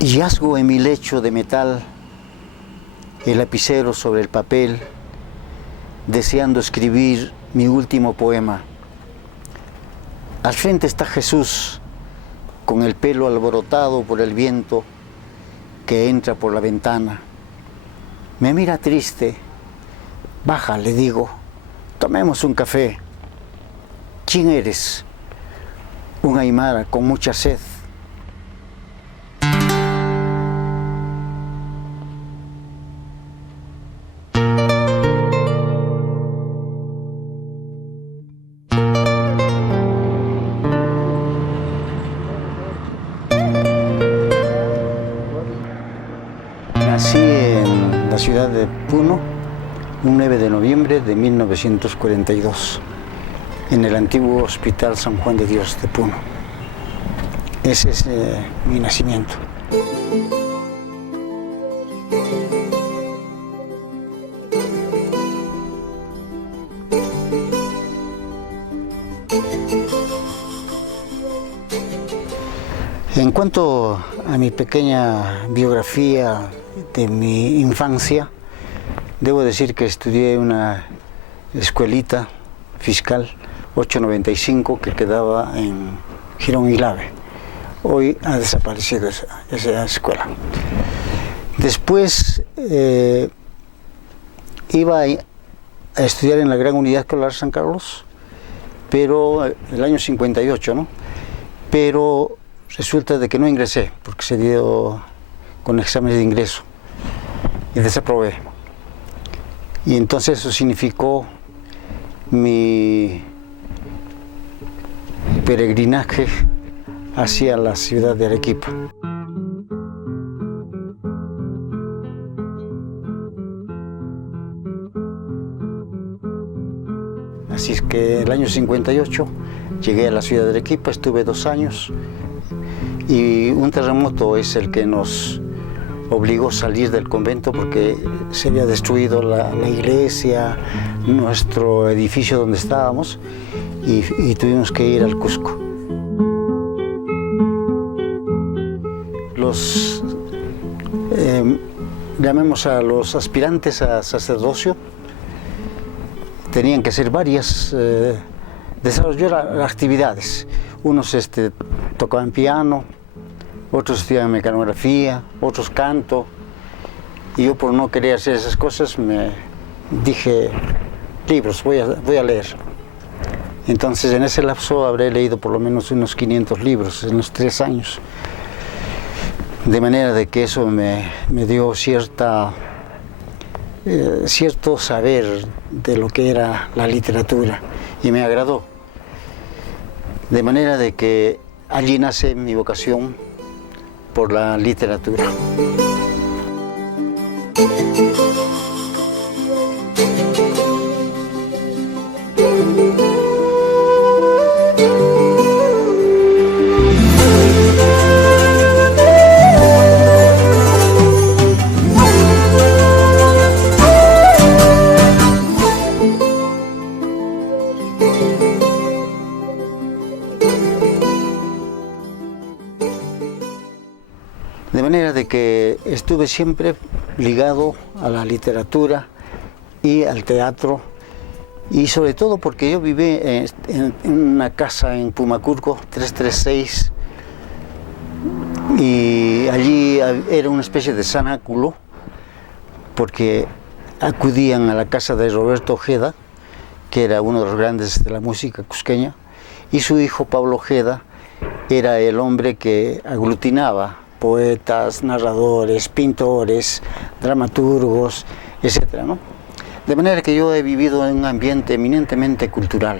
Y yazgo en mi lecho de metal, el lapicero sobre el papel, deseando escribir mi último poema. Al frente está Jesús, con el pelo alborotado por el viento que entra por la ventana. Me mira triste. Baja, le digo, tomemos un café. ¿Quién eres? Un aymara con mucha sed. Nací en la ciudad de Puno, un 9 de noviembre de 1942, en el antiguo Hospital San Juan de Dios de Puno. Ese es mi nacimiento. En cuanto a mi pequeña biografía de mi infancia, debo decir que estudié una escuelita fiscal 895 que quedaba en Girón y Lave. Hoy ha desaparecido esa escuela. Después iba a estudiar en la Gran Unidad Escolar San Carlos, pero el año 58, ¿no? Pero resulta de que no ingresé, porque se dio con exámenes de ingreso y desaprobé. Y entonces eso significó mi peregrinaje hacia la ciudad de Arequipa. Así es que el año 58 llegué a la ciudad de Arequipa, estuve 2 años y un terremoto es el que nos obligó a salir del convento porque se había destruido la iglesia, nuestro edificio donde estábamos y tuvimos que ir al Cusco. Llamemos a los aspirantes a sacerdocio, tenían que hacer varias desarrollar actividades. Unos tocaban piano, otros estudiaban mecanografía, otros canto, y yo por no querer hacer esas cosas me dije, libros, voy a leer. Entonces en ese lapso habré leído por lo menos unos 500 libros en los 3 años, de manera de que eso me dio cierto saber de lo que era la literatura y me agradó, de manera de que allí nace mi vocación por la literatura. De manera de que estuve siempre ligado a la literatura y al teatro, y sobre todo porque yo viví en una casa en Pumacurco 336, y allí era una especie de cenáculo porque acudían a la casa de Roberto Ojeda, que era uno de los grandes de la música cusqueña, y su hijo Pablo Ojeda era el hombre que aglutinaba poetas, narradores, pintores, dramaturgos, etc., ¿no? De manera que yo he vivido en un ambiente eminentemente cultural.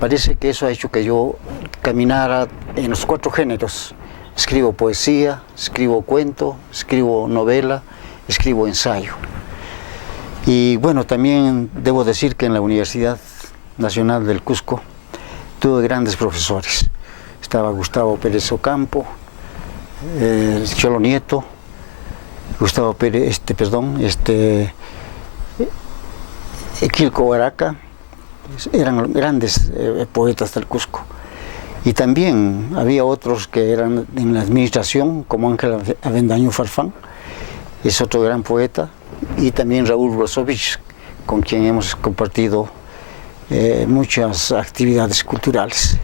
Parece que eso ha hecho que yo caminara en los 4 géneros. Escribo poesía, escribo cuento, escribo novela, escribo ensayo. Y bueno, también debo decir que en la Universidad Nacional del Cusco tuve grandes profesores. Estaba Gustavo Pérez Ocampo, Cholo Nieto, Gustavo Pérez, Quilco Huaraca, eran grandes poetas del Cusco. Y también había otros que eran en la administración, como Ángel Avendaño Farfán, es otro gran poeta, y también Raúl Brozovich, con quien hemos compartido muchas actividades culturales.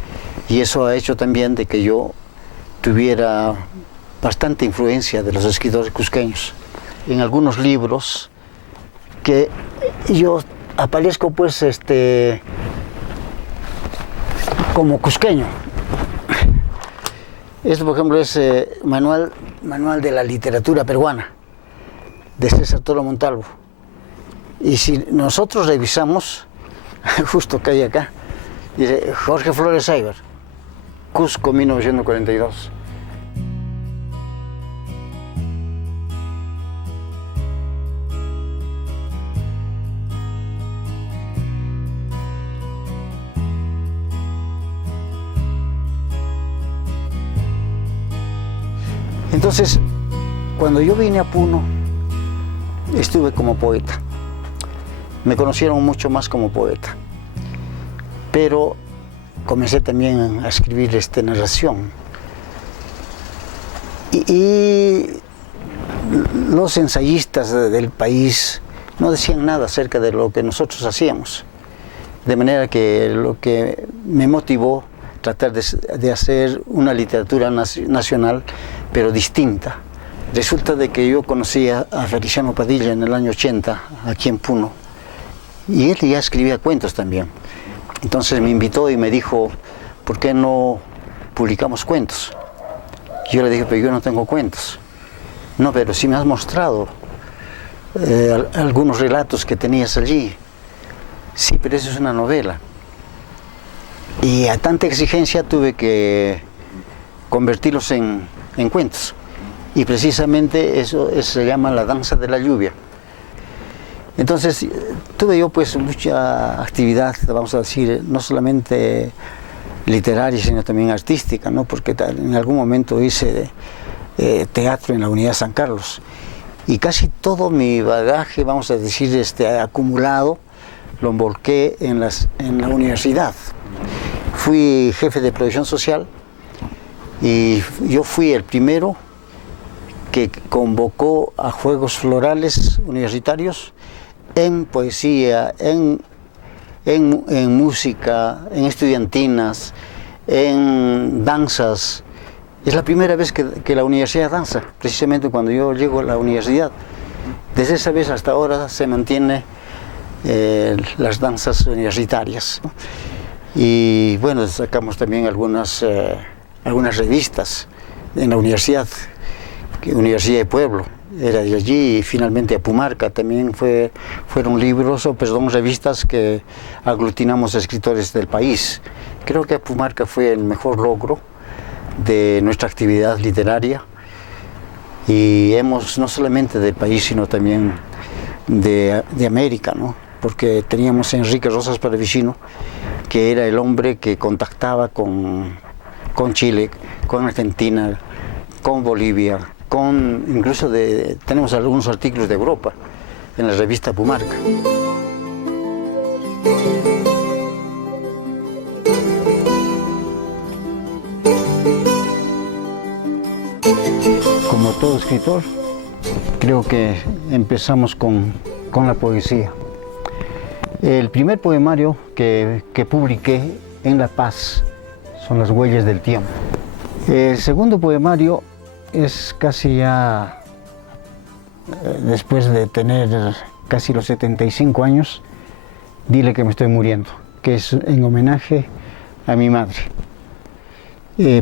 Y eso ha hecho también de que yo tuviera bastante influencia de los escritores cusqueños. En algunos libros que yo aparezco pues como cusqueño. Esto, por ejemplo, es manual de la literatura peruana, de César Toro Montalvo. Y si nosotros revisamos, justo que hay acá, dice Jorge Flores Aybar, Cusco 1942. Entonces, cuando yo vine a Puno, estuve como poeta. Me conocieron mucho más como poeta. Pero comencé también a escribir narración. Y los ensayistas del país no decían nada acerca de lo que nosotros hacíamos. De manera que lo que me motivó tratar de hacer una literatura nacional, pero distinta. Resulta de que yo conocía a Feliciano Padilla en el año 80, aquí en Puno, y él ya escribía cuentos también. Entonces me invitó y me dijo, ¿por qué no publicamos cuentos? Yo le dije, pero yo no tengo cuentos. No, pero sí me has mostrado algunos relatos que tenías allí. Sí, pero eso es una novela. Y a tanta exigencia tuve que convertirlos en cuentos. Y precisamente eso se llama La danza de la lluvia. Entonces tuve yo pues mucha actividad, vamos a decir, no solamente literaria, sino también artística, ¿no? Porque en algún momento hice teatro en la Unidad San Carlos. Y casi todo mi bagaje, vamos a decir, acumulado, lo volqué en la universidad. Fui jefe de producción social y yo fui el primero que convocó a Juegos Florales Universitarios en poesía, en música, en estudiantinas, en danzas. Es la primera vez que la universidad danza, precisamente cuando yo llego a la universidad. Desde esa vez hasta ahora se mantiene las danzas universitarias. Y bueno, sacamos también algunas revistas en la universidad, Universidad de Pueblo, era de allí, y finalmente Apumarca también fueron libros, revistas que aglutinamos escritores del país. Creo que Apumarca fue el mejor logro de nuestra actividad literaria, y hemos, no solamente del país, sino también de América, ¿no? Porque teníamos a Enrique Rosas Palavicino, que era el hombre que contactaba con Chile, con Argentina, con Bolivia, incluso tenemos algunos artículos de Europa en la revista Pumarca. Como todo escritor, creo que empezamos con la poesía. El primer poemario que publiqué en La Paz son Las huellas del tiempo. El segundo poemario es casi ya después de tener casi los 75 años, Dile que me estoy muriendo, que es en homenaje a mi madre,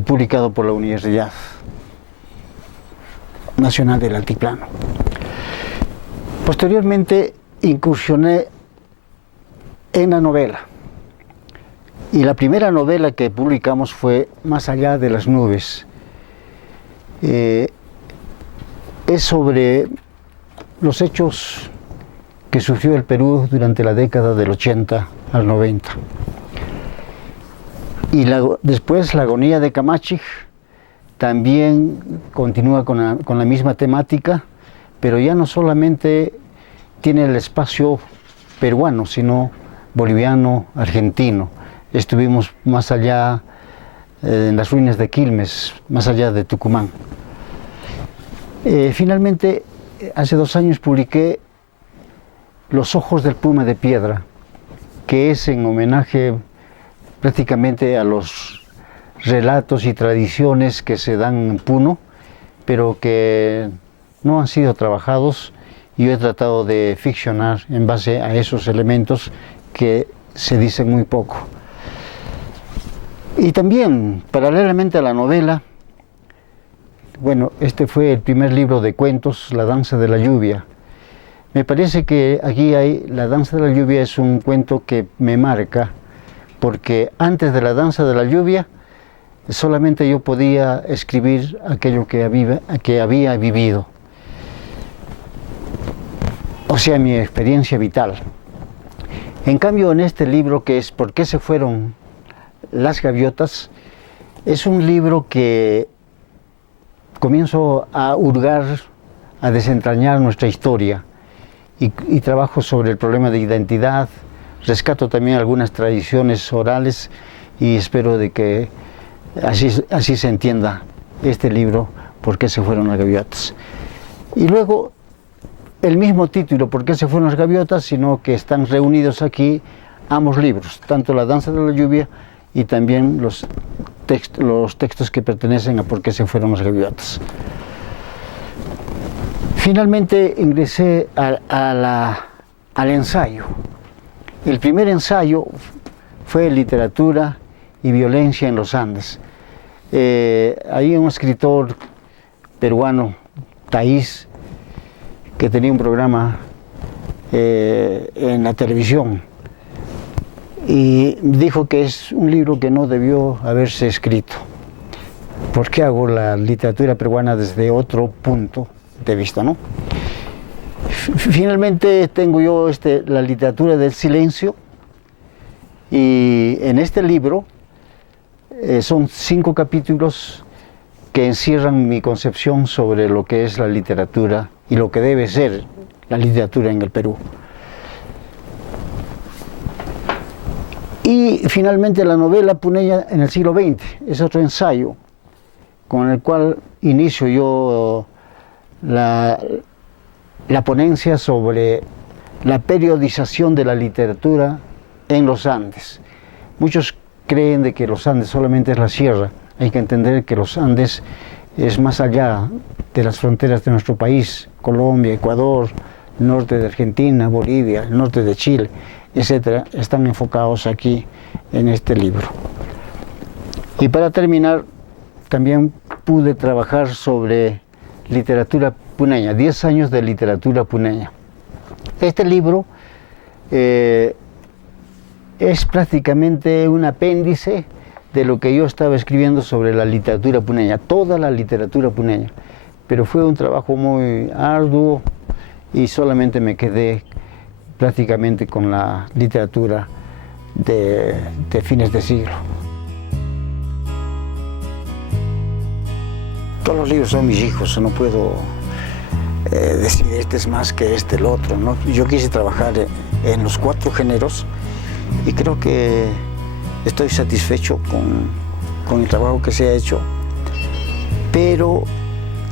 publicado por la Universidad Nacional del Altiplano. Posteriormente incursioné en la novela, y la primera novela que publicamos fue Más allá de las nubes. Es sobre los hechos que sufrió el Perú durante la década del 80 al 90. Y después La agonía de Camachig también continúa con la misma temática, pero ya no solamente tiene el espacio peruano, sino boliviano, argentino. Estuvimos más allá en las ruinas de Quilmes, más allá de Tucumán. Finalmente, hace 2 años publiqué Los ojos del puma de piedra, que es en homenaje prácticamente a los relatos y tradiciones que se dan en Puno, pero que no han sido trabajados, y yo he tratado de ficcionar en base a esos elementos que se dicen muy poco. Y también, paralelamente a la novela, bueno, este fue el primer libro de cuentos, La danza de la lluvia. Me parece que aquí hay, La danza de la lluvia es un cuento que me marca, porque antes de La danza de la lluvia solamente yo podía escribir aquello que había vivido, o sea, mi experiencia vital. En cambio, en este libro, que es ¿Por qué se fueron las gaviotas?, es un libro que comienzo a hurgar, a desentrañar nuestra historia, y trabajo sobre el problema de identidad, rescato también algunas tradiciones orales, y espero de que así se entienda este libro, ¿Por qué se fueron las gaviotas? Y luego, el mismo título, ¿Por qué se fueron las gaviotas?, sino que están reunidos aquí ambos libros, tanto La danza de la lluvia y también los textos que pertenecen a ¿Por qué se fueron las gaviotas? Finalmente ingresé al ensayo. El primer ensayo fue Literatura y violencia en los Andes. Hay un escritor peruano, Taís, que tenía un programa en la televisión, y dijo que es un libro que no debió haberse escrito. ¿Por qué hago la literatura peruana desde otro punto de vista, no? Finalmente tengo yo la literatura del silencio, y en este libro son 5 capítulos que encierran mi concepción sobre lo que es la literatura y lo que debe ser la literatura en el Perú. Y finalmente la novela Puneña en el siglo XX es otro ensayo con el cual inicio yo la ponencia sobre la periodización de la literatura en los Andes. Muchos creen de que los Andes solamente es la sierra. Hay que entender que los Andes es más allá de las fronteras de nuestro país, Colombia, Ecuador, el norte de Argentina, Bolivia, el norte de Chile, etcétera, están enfocados aquí en este libro. Y para terminar, también pude trabajar sobre literatura puneña, 10 años de literatura puneña. Este libro es prácticamente un apéndice de lo que yo estaba escribiendo sobre la literatura puneña, toda la literatura puneña. Pero fue un trabajo muy arduo y solamente me quedé prácticamente con la literatura de fines de siglo. Todos los libros son mis hijos, no puedo decir este es más que el otro, ¿no? Yo quise trabajar en los 4 géneros y creo que estoy satisfecho con el trabajo que se ha hecho, pero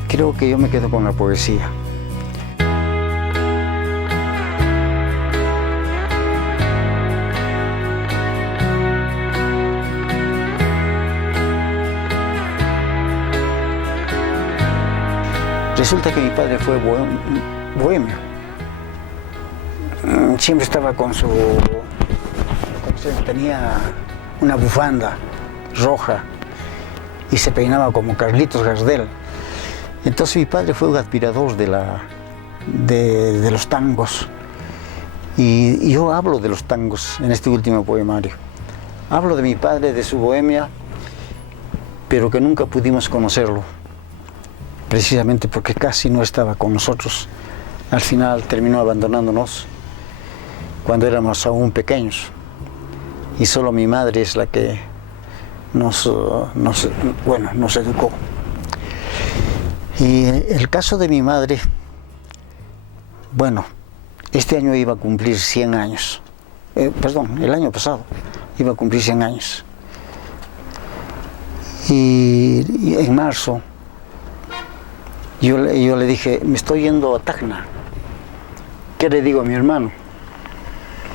creo que yo me quedo con la poesía. Resulta que mi padre fue bohemio. Siempre estaba tenía una bufanda roja y se peinaba como Carlitos Gardel. Entonces mi padre fue un admirador de los tangos, y yo hablo de los tangos en este último poemario. Hablo de mi padre, de su bohemia, pero que nunca pudimos conocerlo, precisamente porque casi no estaba con nosotros. Al final terminó abandonándonos cuando éramos aún pequeños, y solo mi madre es la que nos educó. Y el caso de mi madre, bueno, este año iba a cumplir 100 años, el año pasado iba a cumplir 100 años. Y en marzo yo le dije, me estoy yendo a Tacna. ¿Qué le digo a mi hermano?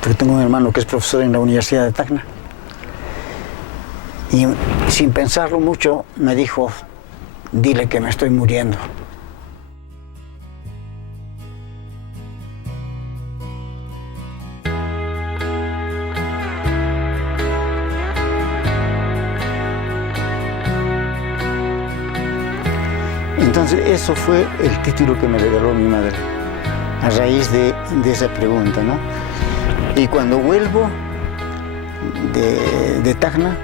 Porque tengo un hermano que es profesor en la Universidad de Tacna. Y sin pensarlo mucho me dijo, dile que me estoy muriendo. Entonces eso fue el título que me regaló mi madre, a raíz de esa pregunta, ¿no? Y cuando vuelvo de Tacna,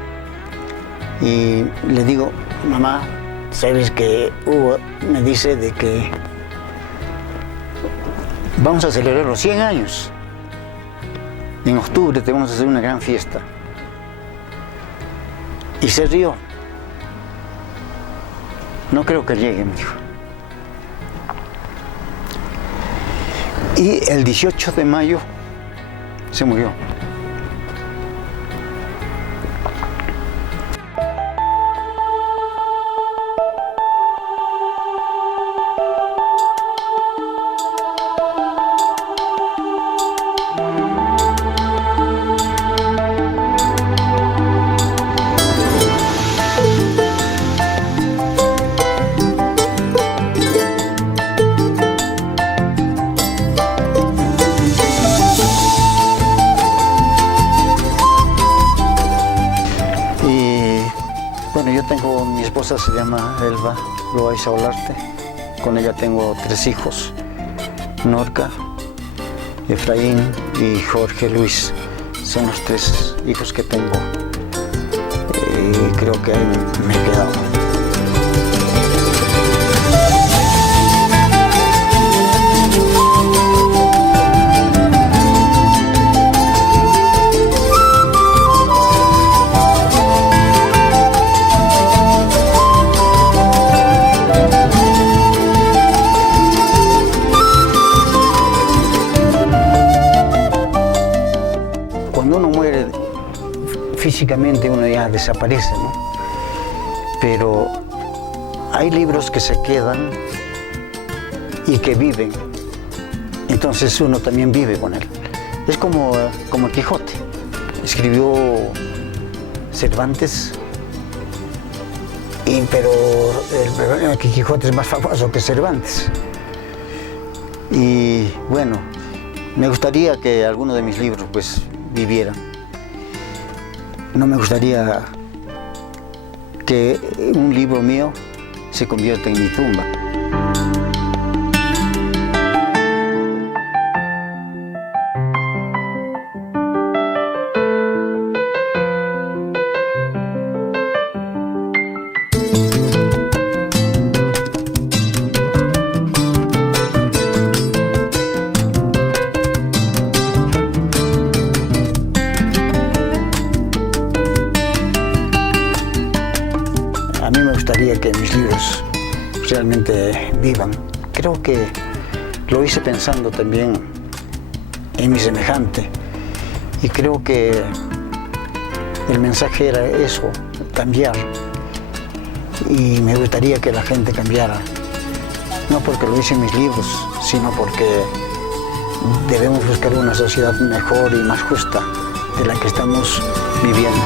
y le digo, mamá, sabes que Hugo me dice de que vamos a celebrar los 100 años. En octubre te vamos a hacer una gran fiesta. Y se rió. No creo que llegue, me dijo. Y el 18 de mayo se murió. Mi esposa se llama Elba Loaiza Olarte. Con ella tengo 3 hijos, Norca, Efraín y Jorge Luis. Son los 3 hijos que tengo. Y creo que ahí me he quedado. Cuando uno muere, físicamente uno ya desaparece, ¿no? Pero hay libros que se quedan y que viven. Entonces uno también vive con él. Es como el Quijote. Escribió Cervantes, pero el problema es que Quijote es más famoso que Cervantes. Y bueno, me gustaría que alguno de mis libros pues viviera. No me gustaría que un libro mío se convierta en mi tumba. A mí me gustaría que mis libros realmente vivan. Creo que lo hice pensando también en mi semejante. Y creo que el mensaje era eso, cambiar. Y me gustaría que la gente cambiara. No porque lo hice en mis libros, sino porque debemos buscar una sociedad mejor y más justa de la que estamos viviendo.